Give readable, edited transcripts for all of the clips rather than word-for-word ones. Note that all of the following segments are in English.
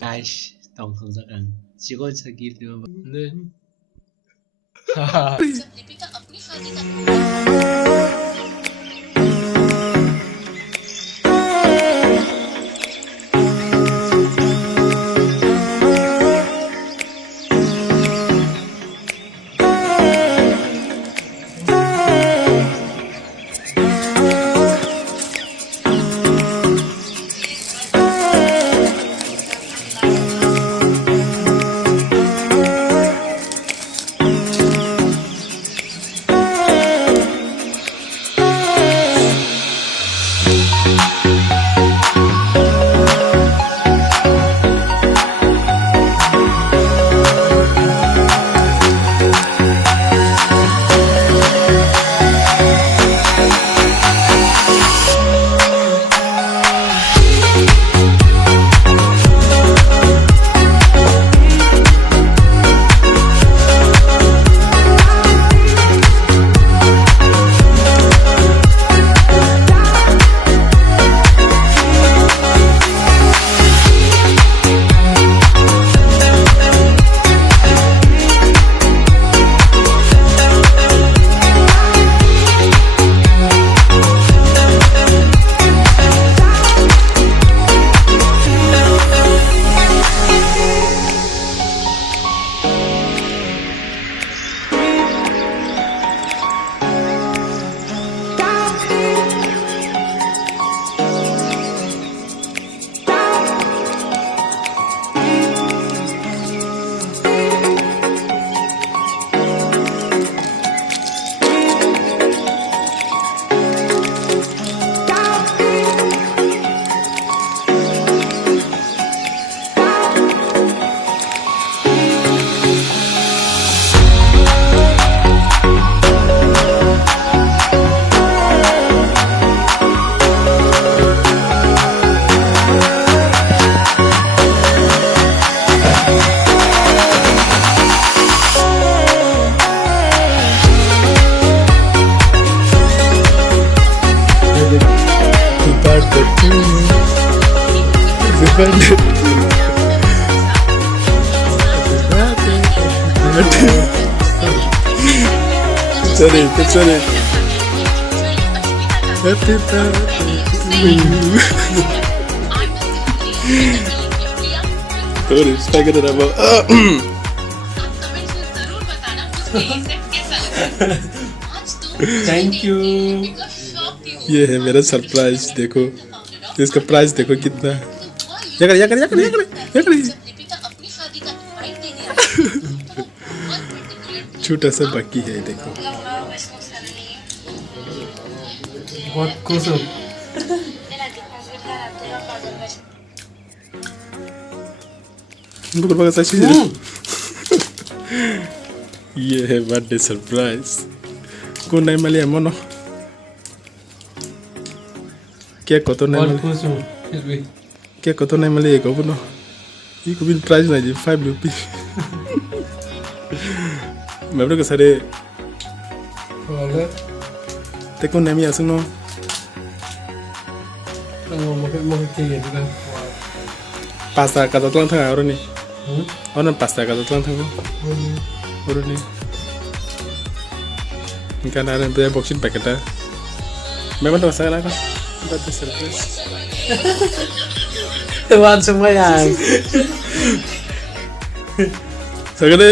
아이씨, 덩성사간 찍어 차기 좀. 네. जब दीपिका अपनी शादी का Sorry. Happy birthday to you. Sorry, I got it about. Comments में जरूर बताना मुझे ये सेट कैसा लगा आज तो Thank you. दीपिका शॉक थी ये है मेरा सरप्राइज देखो इसका प्राइस देखो कितना ये कर दीपिका अपनी शादी का इनवाइट देने आई तो बहुत पर्टिकुलर छोटा सा बाकी है देखो बहुत खुश हूँ. बुक बगा सा ये है बर्थडे सरप्राइज को नहीं मिले मनो क्या को तो नहीं बहुत मिले खुश हूँ. फिर भी क्या को तो नहीं मिले ये को बनो ये को भी प्राइस नहीं जी 5 रुपये मैं बोल के सारे Oleh, ते को नहीं मिला सुनो mau kayak gitu kan. pasta kata tulang tengah orang nih orang pasta kata tulang tengah orang nih ikan ada yang tuh boxing paket dah memang tuh saya lah kan birthday surprise Teman semua yang saya kata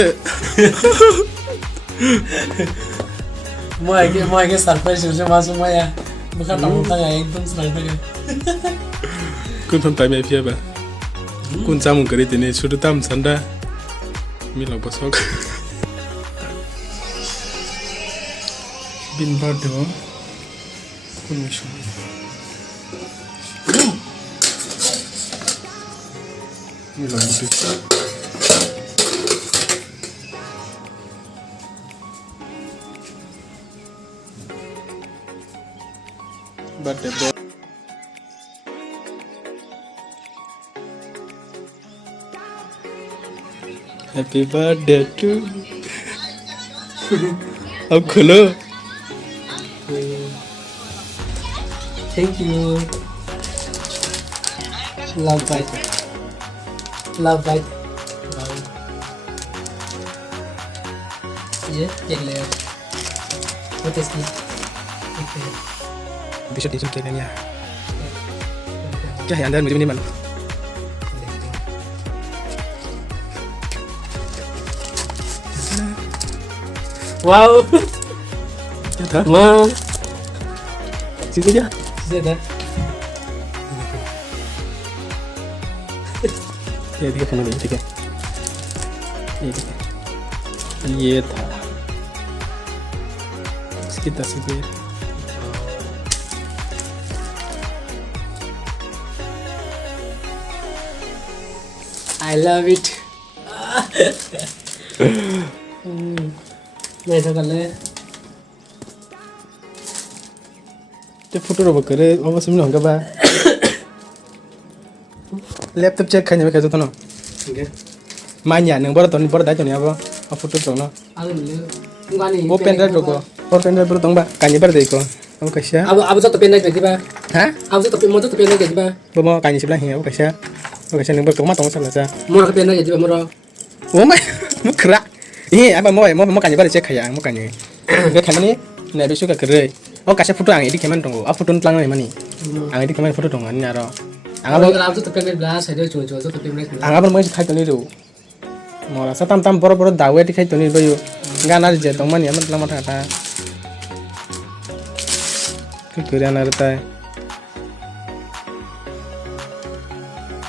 mau yang surprise semua semua ya. Bukan tamu tanya एकदम senang banget. kun thon tai me phia ba kun chamu kari tene chudu tam chanda mila bosok bin birthday ho kun mishu mila bosok birthday boy Happy birthday to अब खोलो Thank you. Love bite. love bite ये एक layer वो tasty एक layer tissue क्या है क्या है अंदर मुझे भी नहीं मालूम वाओ क्या था वाह चीज़ क्या से था ये देखिए खाना नहीं ठीक है ये था इसकी तस्वीर I love it नहीं तो कर ले这फोटो रो करे अब सुन होगा बा लैपटॉप चेक खाने में कैसे तो ना ओके मान्या नंग बड़ा तो नहीं बड़ा दाई तो नहीं अब फोटो तो ना अब ले गानी वो पेन ड्राइव को और पेन ड्राइव तो बा कानी पर देखो अब कैसे अब तो पेन ड्राइव दिबा हाँ अब तो पेन ड्राइव दिबा वो कानी से है अब कैसे नंग तो मा तो चला जा मोर पेन ड्राइव दिबा मोर वो मैं मुखरा ये अब मैं कानी पर चेक खाया मैं कानी वे खाने ने बेसु का करे और कैसे फोटो आंगे दी केमन दंगो अब फोटो प्लान नहीं मानी आंगे दी केमन फोटो दंगो नि आरो अब तो पेन ड्राइव ब्लास है जो तो पेन ड्राइव आंगा मैं खाइ तो नहीं रो मोरा सा तम बड़ दावे दी खाइ तो नहीं बयो गाना जे तो मानी मतलब माथा था करे ना रहता है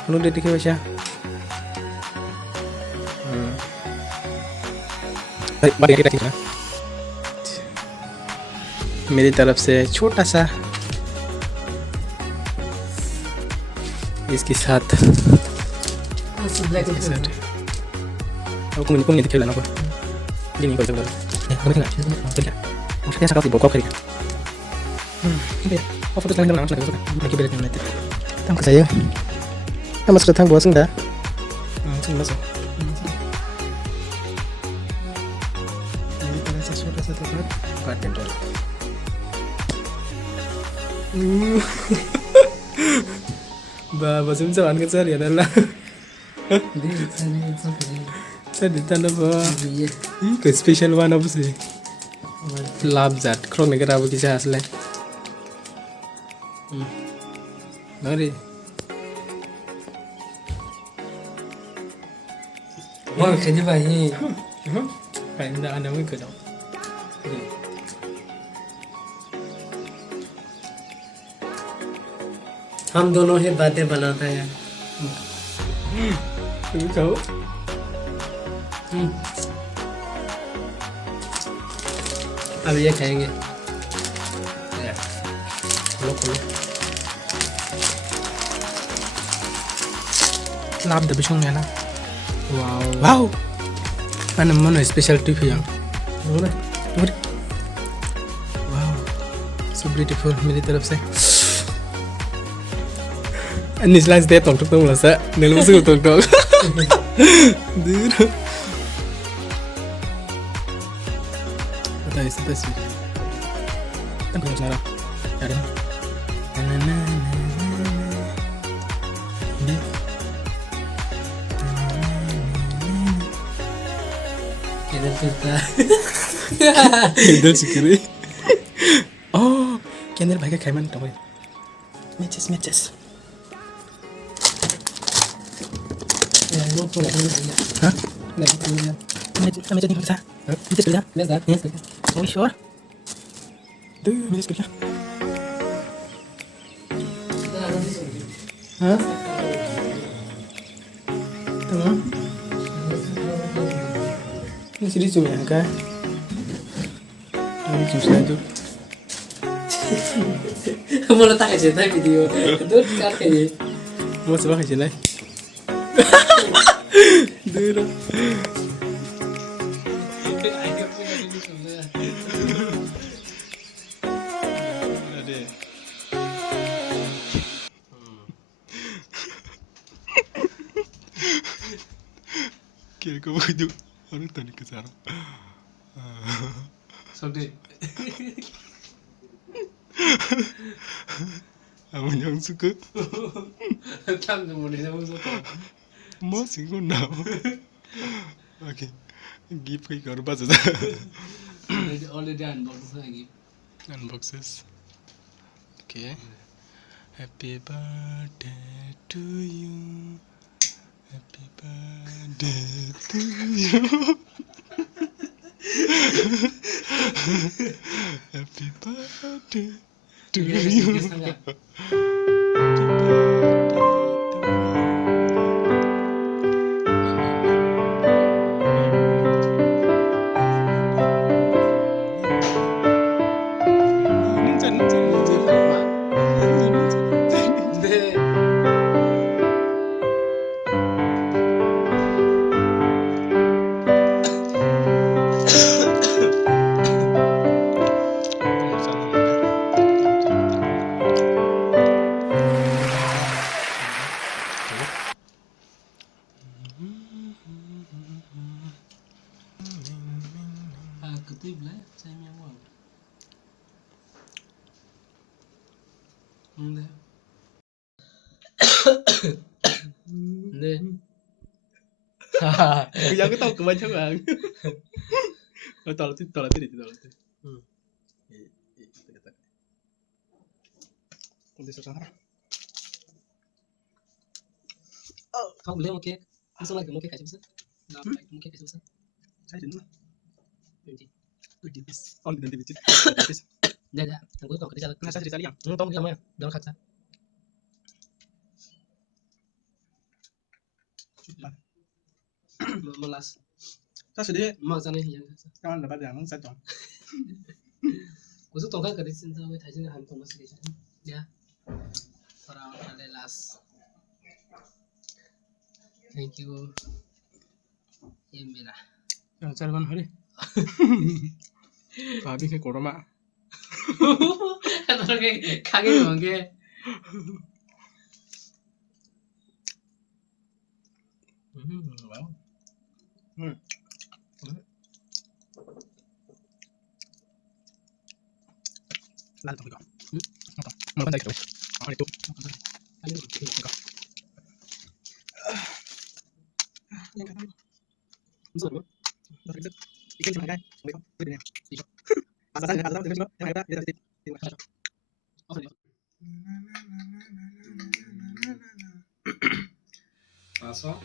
लोग देख के वैसा मेरी तरफ से छोटा सा इसके साथ aku menikung ini kira apa gini kalau coba kamu tengok kerja mungkin saya sakit bokok kerja apa foto kalian langsung lagi beda dengan itu tangkap saya masuk datang buat senda langsung masuk ini pada sesuatu satu part kuat kontrol Bapak semua kan saya lihat adalah saya ditanda bahwa ke special one apa sih lab zat krong negara apa kisah asli nari मोर खेजी भाई kayak tidak ada mungkin kau हम दोनों ही बातें बनाते हैं तुम कहो अब ये खाएंगे lab dah besok ni lah wow mana special tip yang wow so beautiful मेरी तरफ से ini selain saya tonton tuh merasa dalam musuh tonton dulu ada isi tasir tangkap yang sana ada किधर फिरता Kendal sikiri oh Kendal भाई का खाइमान तो भाई matches हाँ मैचेस नहीं होता मैचेस कर जा oh sure दे मैचेस कर जा हाँ तमाम ini sini cuma yang kan ini susah tuh mau letak aja tak video itu kan kayak mau coba aja lah dulu kira kau begitu orang tadi ke sana Sorry. Aku yang suka. Tam mau di sana 머신고 나오. 오케이. Gift कहीं करो बस Already unboxed lagi. unboxes. Okay. Happy birthday to you. Happy birthday to you. Happy birthday to you. 근데 그때 몰라? 재미없어. 근데 Yang aku tahu kebanyakan. Tolong tadi. Udah susah. kamu boleh mau cake? Bisa lagi mau cake aja bisa? Nggak baik mau cake aja bisa? Saya dulu. Benci. Tipis. Oh, dan tipis. Tipis. Dah. Yang gue kalau kerja Nah, saya cerita liang. tolong dia mana? Dalam kaca. Melas. Saya sedih. Makanya yang Kawan dapat yang saya dong. Gue tongkat kerja sih sampai tadi nggak hamil masih kerja. Ya. Orang ada las. Thank you. Yang merah. Ya, cari kan hari. Babi ke korma. Atau kayak kaget banget. Wow. Lalu tunggu. Mau apa lagi? Oh, itu. Yang kata. Bisa nggak? Ikan cuma kan. Ini. Asal yang ada di Oke. Masuk.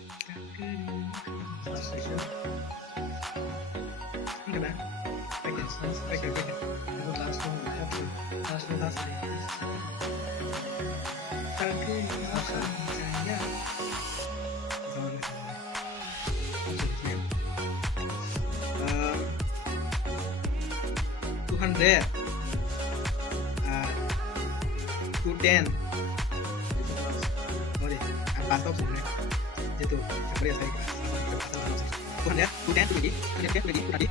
Enggak. Pakai. Itu last one. Hundred, 210, boleh, apa stop sebenarnya, itu sebenarnya saya 210, 210 tadi,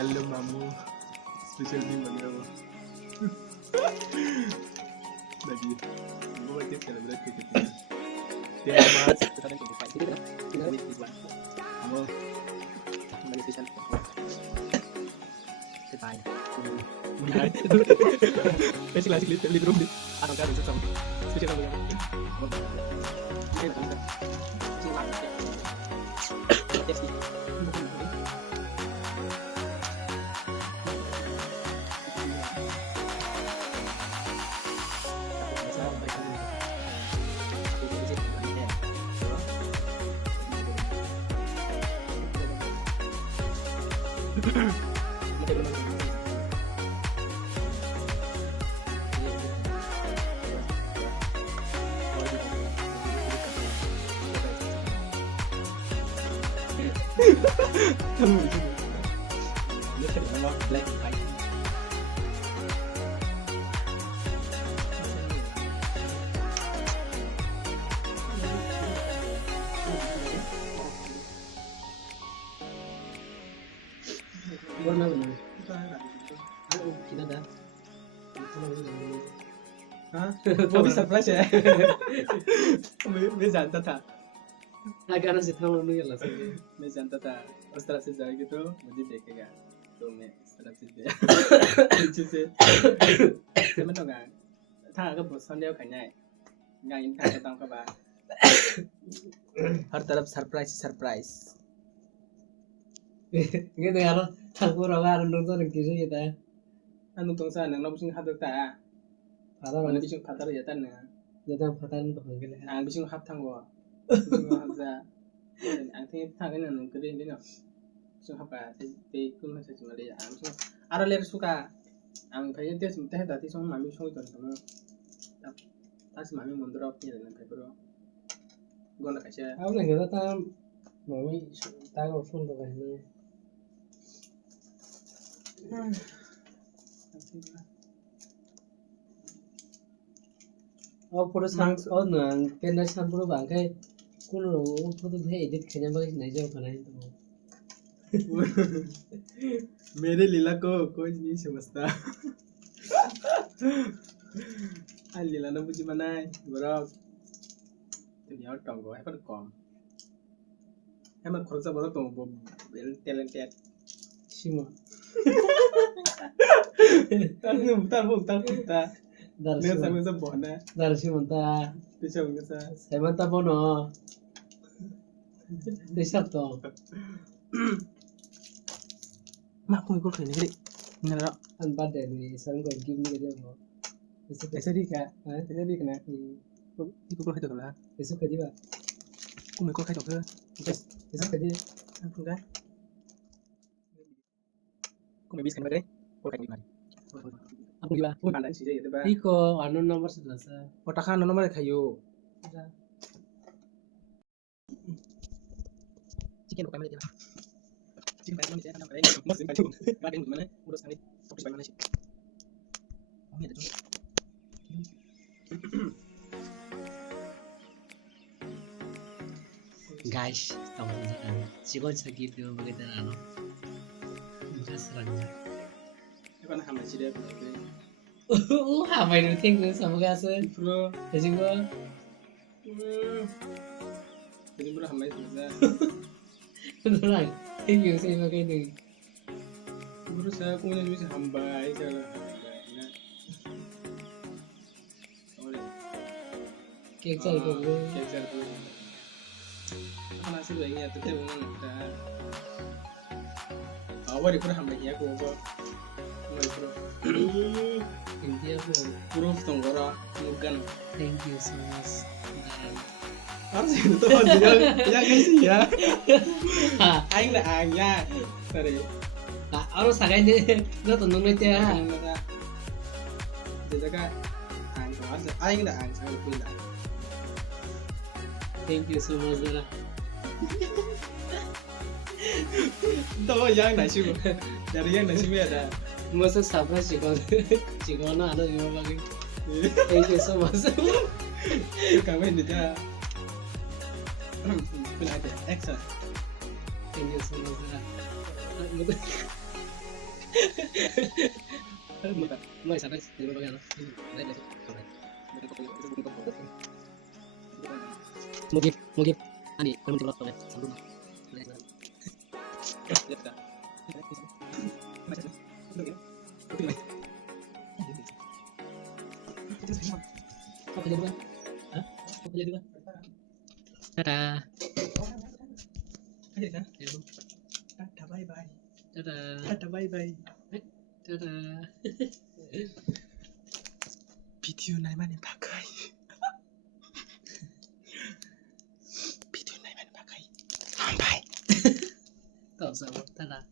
Halo mamu, spesial di mana lo? Lagi, gue mau tiap kali berarti kita. Dia mas, kita kan jadi fight. Kita di Taiwan. Kamu lagi spesial. Setai. Mulai. Spesial di room di. Atau kan itu sama. Spesial apa ya? Black and white. Warna benar. Ada kita dah. Hah? Mau bisa surprise ya? मैं जानता था Agak nasi tahu nih lah sih. मैं जानता था उस तरफ से जाएगी तो मुझे देखेगा तो मैं इस तरफ से गया पीछे से मैं तो ngang thang cái bộ son đeo cả nhảy ngang in thang cái tông các bạn हर तरफ surprise Cái này nó thằng cô nào ăn nó rất là kỳ gì ta. anh tung sa nang nobising hab ta Phải đó mana là bising khatar ya tan người ta phải tan được cái này. ang bising hab thang go bising hab ra ang thi thang cái nang cái đến nó bising hab ka te kun ma sa chima le ang bising ara ler suka ang phai te sum te da ti song mami song ton no ta si mami mondro ni na kai pro gon la ka cha Áo này người ta nói ta có phun được cái này. Photo sang nè cái này sang photo bảng cái cô nó photo thế edit cái này bao này cho cái này. मेरे लीला को कोई नहीं समझता anh लीला nó बुझी बनाए बरो दुनिया टंगो है पर कम है मैं खर्चा बरो तो well talented Sima. tang puta Dari nên Sima. sang sa bona Dari Sima ta. đi chồng cái sa Saya ta bono. Desap to. mak ko ikut ini gede ini lo An bad ni sang ko give ni dia mo. ऐसे दी क्या ऐसे दी कना ikut ko itu lah Esok ka diba. ko me ko khai dokter Esok ka di. aku kan ko me bis kan bagay ko khai mari Aku diba. ko pandan sih itu ba Iko anu nomor 11. otakhan no nomor khayo chicken ko pamela chicken pa mana chicken pa ini mas pa chu ba kan mana urus kali topis pa mana sih kami ada tuh Guys, teman-teman, cikon sa video begitu anu. Bukan serangnya. kan hama sih dia Apa itu tinggal sama gasa? bro Jadi gua, jadi bro hama itu bisa beneran, tinggal saya pakai ini. bro saya punya bisa hamba itu lah Kayak saya kok gue. kejar bro kan hasil ini atau teh bunga kita awal itu hamba ya ko bro bro India bro, proof tonggora mugan thank you so much. harus itu tuh ya guys ya Ah, aing lah anya sorry harus sagai deh, lo tonton aja. jadi kan aing lah aing sangat pun lah Thank you so much Dara. tahu yang nasi dari yang nasi ada Masa surprise cikon ada di mana lagi. Thank you so much. kami ini dia pun ada extra Thank you so much Dara. Mau surprise di mana lagi? Mungkin ani kamu tidak tahu ya sebelum apa jadi bang? Hah? Apa jadi bang? Dadah. ada ada bye bye Dadah. ada bye bye Dadah. video này mà nên pakai video này mà nên pakai bye Tak usah, dadah.